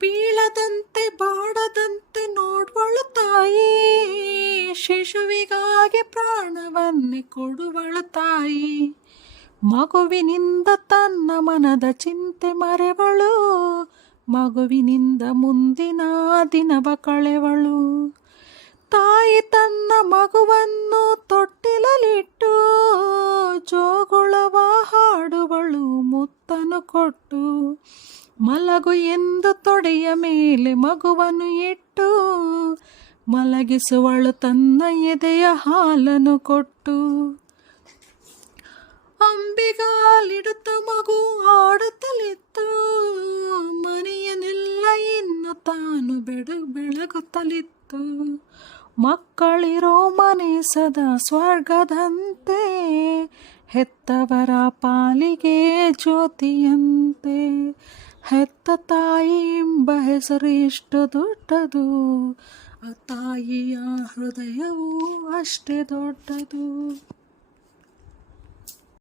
ಬೀಳದಂತೆ ಬಾಡದಂತೆ ನೋಡುವಳು ತಾಯಿ, ಶಿಶುವಿಗಾಗಿ ಪ್ರಾಣವನ್ನೇ ಕೊಡುವಳು ತಾಯಿ. ಮಗುವಿನಿಂದ ತನ್ನ ಮನದ ಚಿಂತೆ ಮರೆವಳು, ಮಗುವಿನಿಂದ ಮುಂದಿನ ದಿನವ ಕಳೆವಳು. ತಾಯಿ ತನ್ನ ಮಗುವನ್ನು ತೊಟ್ಟಿಲಲ್ಲಿಟ್ಟು ಜೋಗುಳವ ಹಾಡುವಳು ಮುತ್ತನು ಕೊಟ್ಟು. ಮಲಗು ಎಂದು ತೊಡೆಯ ಮೇಲೆ ಮಗುವನ್ನು ಇಟ್ಟು ಮಲಗಿಸುವಳು ತನ್ನ ಎದೆಯ ಹಾಲನ್ನು ಕೊಟ್ಟು. ಅಂಬಿಗಾಲಿಡುತ್ತ ಮಗು ಆಡುತ್ತಲಿತ್ತು, ಮನೆಯನ್ನೆಲ್ಲ ಇನ್ನು ತಾನು ಬೆಳಗುತ್ತಲಿತ್ತು. ಮಕ್ಕಳಿರೋ ಮನೆ ಸದಾ ಸ್ವರ್ಗದಂತೆ, ಹೆತ್ತವರ ಪಾಲಿಗೆ ಜ್ಯೋತಿಯಂತೆ. ಹೆತ್ತ ತಾಯಿ ಎಂಬ ಹೆಸರು ಎಷ್ಟು ದೊಡ್ಡದು, ಆ ತಾಯಿಯ ಹೃದಯವೂ ಅಷ್ಟೇ ದೊಡ್ಡದು.